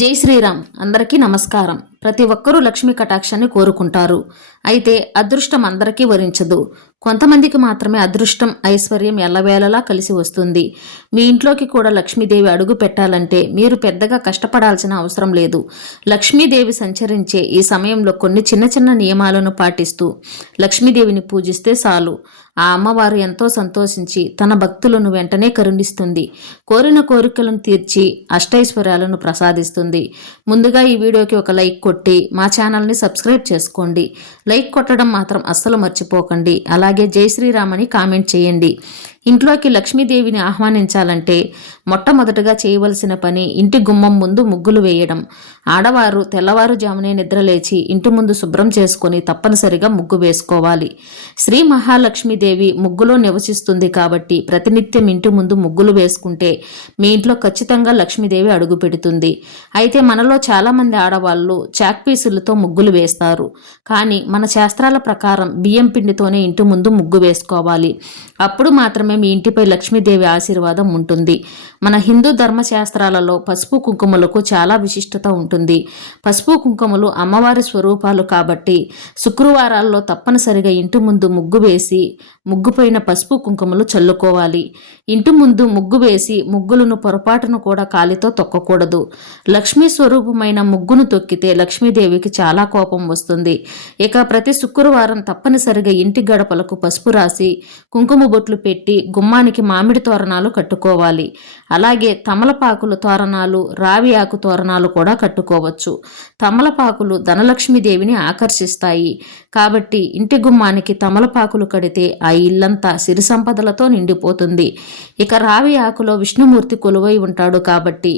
జై శ్రీరామ్. అందరికీ నమస్కారం. ప్రతి ఒక్కరూ లక్ష్మీ కటాక్షాన్ని కోరుకుంటారు. అయితే అదృష్టం అందరికీ వరించదు. కొంతమందికి మాత్రమే అదృష్టం, ఐశ్వర్యం ఎల్లవేళలా కలిసి వస్తుంది. మీ ఇంట్లోకి కూడా లక్ష్మీదేవి అడుగు పెట్టాలంటే మీరు పెద్దగా కష్టపడాల్సిన అవసరం లేదు. లక్ష్మీదేవి సంచరించే ఈ సమయంలో కొన్ని చిన్న చిన్న నియమాలను పాటిస్తూ లక్ష్మీదేవిని పూజిస్తే చాలు. ఆ అమ్మవారు ఎంతో సంతోషించి తన భక్తులను వెంటనే కరుణిస్తుంది. కోరిన కోరికలను తీర్చి అష్టైశ్వర్యాలను ప్రసాదిస్తుంది. ముందుగా ఈ వీడియోకి ఒక లైక్ కొట్టి మా ఛానల్ని సబ్స్క్రైబ్ చేసుకోండి. లైక్ కొట్టడం మాత్రం అస్సలు మర్చిపోకండి. అలాగే జై శ్రీరామ్ అని కామెంట్ చేయండి. ఇంట్లోకి లక్ష్మీదేవిని ఆహ్వానించాలంటే మొట్టమొదటగా చేయవలసిన పని ఇంటి గుమ్మం ముందు ముగ్గులు వేయడం. ఆడవారు తెల్లవారుజామునే నిద్రలేచి ఇంటి ముందు శుభ్రం చేసుకొని తప్పనిసరిగా ముగ్గు వేసుకోవాలి. శ్రీ మహాలక్ష్మీదేవి ముగ్గులో నివసిస్తుంది కాబట్టి ప్రతినిత్యం ఇంటి ముందు ముగ్గులు వేసుకుంటే మీ ఇంట్లో ఖచ్చితంగా లక్ష్మీదేవి అడుగు పెడుతుంది. అయితే మనలో చాలామంది ఆడవాళ్ళు చాక్పీసులతో ముగ్గులు వేస్తారు. కానీ మన శాస్త్రాల ప్రకారం బియ్యం పిండితోనే ఇంటి ముందు ముగ్గు వేసుకోవాలి. అప్పుడు మాత్రమే మీ ఇంటిపై లక్ష్మీదేవి ఆశీర్వాదం ఉంటుంది. మన హిందూ ధర్మశాస్త్రాలలో పసుపు కుంకుమలకు చాలా విశిష్టత ఉంటుంది. పసుపు కుంకుమలు అమ్మవారి స్వరూపాలు కాబట్టి శుక్రవారాల్లో తప్పనిసరిగా ఇంటి ముందు ముగ్గు వేసి ముగ్గుపైన పసుపు కుంకుమలు చల్లుకోవాలి. ఇంటి ముందు ముగ్గు వేసి ముగ్గులను పొరపాటును కూడా కాలితో తొక్కకూడదు. లక్ష్మీ స్వరూపమైన ముగ్గును తొక్కితే లక్ష్మీదేవికి చాలా కోపం వస్తుంది. ఇక ప్రతి శుక్రవారం తప్పనిసరిగా ఇంటి గడపలకు పసుపు రాసి కుంకుమ బొట్లు పెట్టి గుమ్మానికి మామిడి తోరణాలు కట్టుకోవాలి. అలాగే తమలపాకులు తోరణాలు, రావి ఆకు తోరణాలు కూడా కట్టుకోవచ్చు. తమలపాకులు ధనలక్ష్మీదేవిని ఆకర్షిస్తాయి కాబట్టి ఇంటి గుమ్మానికి తమలపాకులు కడితే ఆ ఇల్లంతా సిరి సంపదలతో నిండిపోతుంది. ఇక రావి ఆకులో విష్ణుమూర్తి కొలువై ఉంటాడు కాబట్టి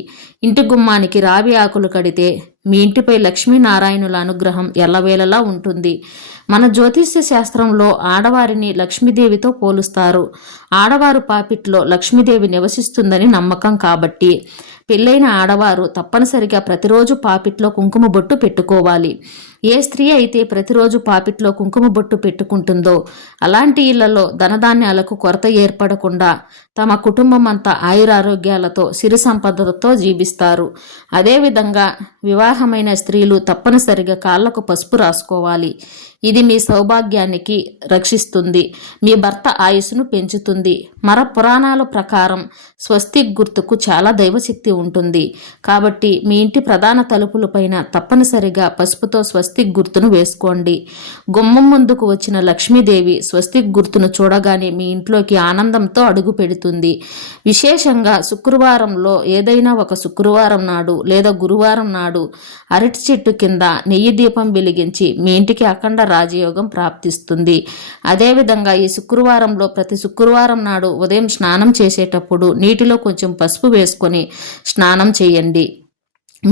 ఇంటి గుమ్మానికి రావి ఆకులు కడితే మీ ఇంటిపై లక్ష్మీనారాయణుల అనుగ్రహం ఎల్లవేళలా ఉంటుంది. మన జ్యోతిష్య శాస్త్రంలో ఆడవారిని లక్ష్మీదేవితో పోలుస్తారు. ఆడవారు పాపిట్లో లక్ష్మీదేవి నివసిస్తుందని నమ్మకం కాబట్టి పెళ్ళైన ఆడవారు తప్పనిసరిగా ప్రతిరోజు పాపిట్లో కుంకుమ బొట్టు పెట్టుకోవాలి. ఏ స్త్రీ అయితే ప్రతిరోజు పాపిట్లో కుంకుమ బొట్టు పెట్టుకుంటుందో అలాంటి ఇళ్లలో ధనధాన్యాలకు కొరత ఏర్పడకుండా తమ కుటుంబం అంతా ఆయురారోగ్యాలతో సిరి సంపదలతో జీవిస్తారు. అదేవిధంగా వివాహమైన స్త్రీలు తప్పనిసరిగా కాళ్లకు పసుపు రాసుకోవాలి. ఇది మీ సౌభాగ్యానికి రక్షిస్తుంది, మీ భర్త ఆయుస్సును పెంచుతుంది. మర పురాణాల ప్రకారం స్వస్తిక్ గుర్తుకు చాలా దైవశక్తి ఉంటుంది కాబట్టి మీ ఇంటి ప్రధాన తలుపులపైన తప్పనిసరిగా పసుపుతో స్వస్తిక్ గుర్తును వేసుకోండి. గుమ్మం ముందుకు వచ్చిన లక్ష్మీదేవి స్వస్తిక్ గుర్తును చూడగానే మీ ఇంట్లోకి ఆనందంతో అడుగు పెడుతుంది. విశేషంగా శుక్రవారంలో ఏదైనా ఒక శుక్రవారం నాడు లేదా గురువారం నాడు అరటి చెట్టు కింద నెయ్యి దీపం వెలిగించి మీ ఇంటికి అఖండ రాజయోగం ప్రాప్తిస్తుంది. అదేవిధంగా ఈ శుక్రవారంలో ప్రతి శుక్రవారం నాడు ఉదయం స్నానం చేసేటప్పుడు నీటిలో కొంచెం పసుపు వేసుకొని స్నానం చేయండి.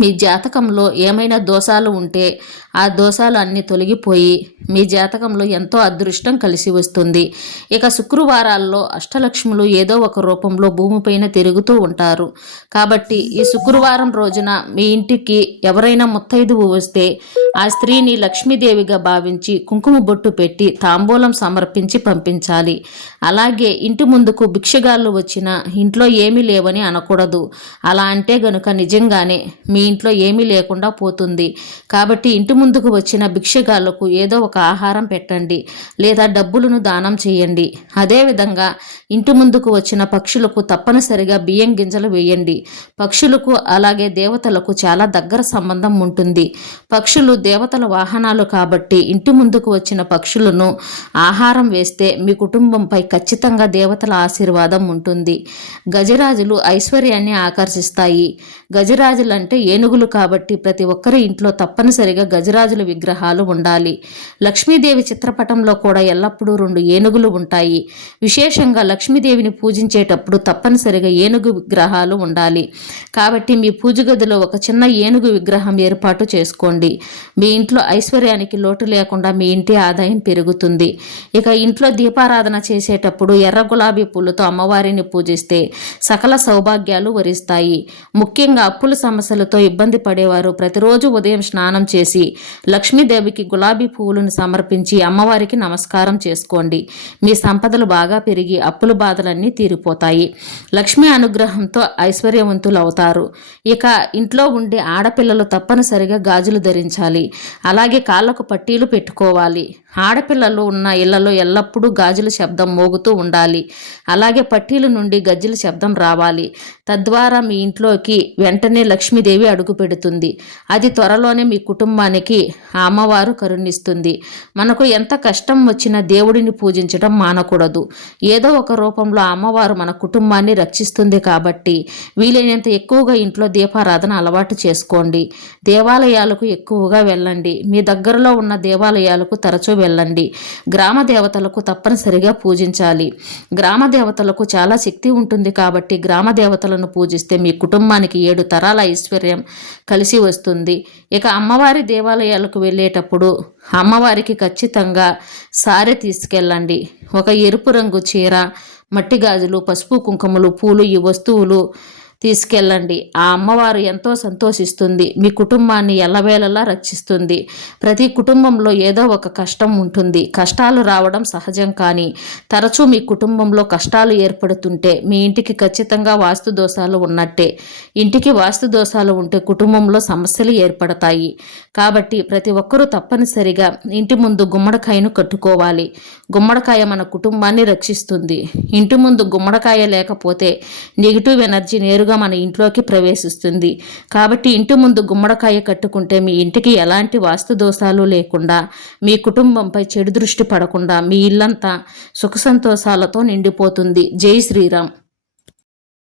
మీ జాతకంలో ఏమైనా దోషాలు ఉంటే ఆ దోషాలు అన్నీ తొలగిపోయి మీ జాతకంలో ఎంతో అదృష్టం కలిసి వస్తుంది. ఇక శుక్రవారాల్లో అష్టలక్ష్ములు ఏదో ఒక రూపంలో భూమిపైన తిరుగుతూ ఉంటారు కాబట్టి ఈ శుక్రవారం రోజున మీ ఇంటికి ఎవరైనా ముత్తైదువు వస్తే ఆ స్త్రీని లక్ష్మీదేవిగా భావించి కుంకుమ బొట్టు పెట్టి తాంబూలం సమర్పించి పంపించాలి. అలాగే ఇంటి ముందుకు భిక్షగాళ్ళు వచ్చినా ఇంట్లో ఏమీ లేవని అనకూడదు. అలా అంటే గనుక నిజంగానే మీ ఇంట్లో ఏమీ లేకుండా పోతుంది. కాబట్టి ఇంటి ముందుకు వచ్చిన భిక్షగాళ్లకు ఏదో ఒక ఆహారం పెట్టండి లేదా డబ్బులను దానం చేయండి. అదేవిధంగా ఇంటి ముందుకు వచ్చిన పక్షులకు తప్పనిసరిగా బియ్యం గింజలు వేయండి. పక్షులకు అలాగే దేవతలకు చాలా దగ్గర సంబంధం ఉంటుంది. పక్షులు దేవతల వాహనాలు కాబట్టి ఇంటి ముందుకు వచ్చిన పక్షులను ఆహారం వేస్తే మీ కుటుంబంపై ఖచ్చితంగా దేవతల ఆశీర్వాదం ఉంటుంది. గజరాజులు ఐశ్వర్యాన్ని ఆకర్షిస్తాయి. గజరాజులంటే ఏనుగులు కాబట్టి ప్రతి ఒక్కరి ఇంట్లో తప్పనిసరిగా గజరాజుల విగ్రహాలు ఉండాలి. లక్ష్మీదేవి చిత్రపటంలో కూడా ఎల్లప్పుడూ 2 ఏనుగులు ఉంటాయి. విశేషంగా లక్ష్మీదేవిని పూజించేటప్పుడు తప్పనిసరిగా ఏనుగు విగ్రహాలు ఉండాలి. కాబట్టి మీ పూజ గదిలో ఒక చిన్న ఏనుగు విగ్రహం ఏర్పాటు చేసుకోండి. మీ ఇంట్లో ఐశ్వర్యానికి లోటు లేకుండా మీ ఇంటి ఆదాయం పెరుగుతుంది. ఇక ఇంట్లో దీపారాధన చేసేటప్పుడు ఎర్ర గులాబీ పూలతో అమ్మవారిని పూజిస్తే సకల సౌభాగ్యాలు వరిస్తాయి. ముఖ్యంగా అప్పుల సమస్యలతో ఇబ్బంది పడేవారు ప్రతిరోజు ఉదయం స్నానం చేసి లక్ష్మీదేవికి గులాబీ పువ్వులను సమర్పించి అమ్మవారికి నమస్కారం చేసుకోండి. మీ సంపదలు బాగా పెరిగి అప్పుల బాధలన్నీ తీరిపోతాయి. లక్ష్మీ అనుగ్రహంతో ఐశ్వర్యవంతులు అవుతారు. ఇక ఇంట్లో ఉండే ఆడపిల్లలు తప్పనిసరిగా గాజులు ధరించాలి. అలాగే కాళ్ళకు పట్టీలు పెట్టుకోవాలి. ఆడపిల్లలు ఉన్న ఇళ్లలో ఎల్లప్పుడూ గాజుల శబ్దం మోగుతూ ఉండాలి. అలాగే పట్టీల నుండి గజ్జల శబ్దం రావాలి. తద్వారా మీ ఇంట్లోకి వెంటనే లక్ష్మీదేవి అడుగు పెడుతుంది. అది త్వరలోనే మీ కుటుంబానికి ఆ అమ్మవారు కరుణిస్తుంది. మనకు ఎంత కష్టం వచ్చినా దేవుడిని పూజించడం మానకూడదు. ఏదో ఒక రూపంలో అమ్మవారు మన కుటుంబాన్ని రక్షిస్తుంది కాబట్టి వీలైనంత ఎక్కువగా ఇంట్లో దీపారాధన అలవాటు చేసుకోండి. దేవాలయాలకు ఎక్కువగా వెళ్ళండి. మీ దగ్గరలో ఉన్న దేవాలయాలకు తరచూ వెళ్ళండి. గ్రామ దేవతలకు తప్పనిసరిగా పూజించాలి. గ్రామ దేవతలకు చాలా శక్తి ఉంటుంది కాబట్టి గ్రామ దేవతలను పూజిస్తే మీ కుటుంబానికి 7 తరాల ఐశ్వర్యం కలిసి వస్తుంది. ఇక అమ్మవారి దేవాలయాలకు వెళ్ళేటప్పుడు అమ్మవారికి ఖచ్చితంగా సారె తీసుకెళ్ళండి. ఒక ఎరుపు రంగు చీర, మట్టి గాజులు, పసుపు కుంకుమలు, పూలు, ఈ వస్తువులు తీసుకెళ్ళండి. ఆ అమ్మవారు ఎంతో సంతోషిస్తుంది. మీ కుటుంబాన్ని ఎల్లవేళలా రక్షిస్తుంది. ప్రతి కుటుంబంలో ఏదో ఒక కష్టం ఉంటుంది. కష్టాలు రావడం సహజం, కానీ తరచూ మీ కుటుంబంలో కష్టాలు ఏర్పడుతుంటే మీ ఇంటికి ఖచ్చితంగా వాస్తు దోషాలు ఉన్నట్టే. ఇంటికి వాస్తు దోషాలు ఉంటే కుటుంబంలో సమస్యలు ఏర్పడతాయి. కాబట్టి ప్రతి ఒక్కరూ తప్పనిసరిగా ఇంటి ముందు గుమ్మడికాయను కట్టుకోవాలి. గుమ్మడికాయ మన కుటుంబాన్ని రక్షిస్తుంది. ఇంటి ముందు గుమ్మడికాయ లేకపోతే నెగిటివ్ ఎనర్జీ నేరుగా మన ఇంట్లోకి ప్రవేశిస్తుంది. కాబట్టి ఇంటి ముందు గుమ్మడికాయ కట్టుకుంటే మీ ఇంటికి ఎలాంటి వాస్తు దోషాలు లేకుండా, మీ కుటుంబంపై చెడు దృష్టి పడకుండా మీ ఇల్లంతా సుఖ సంతోషాలతో నిండిపోతుంది. జై శ్రీరామ్.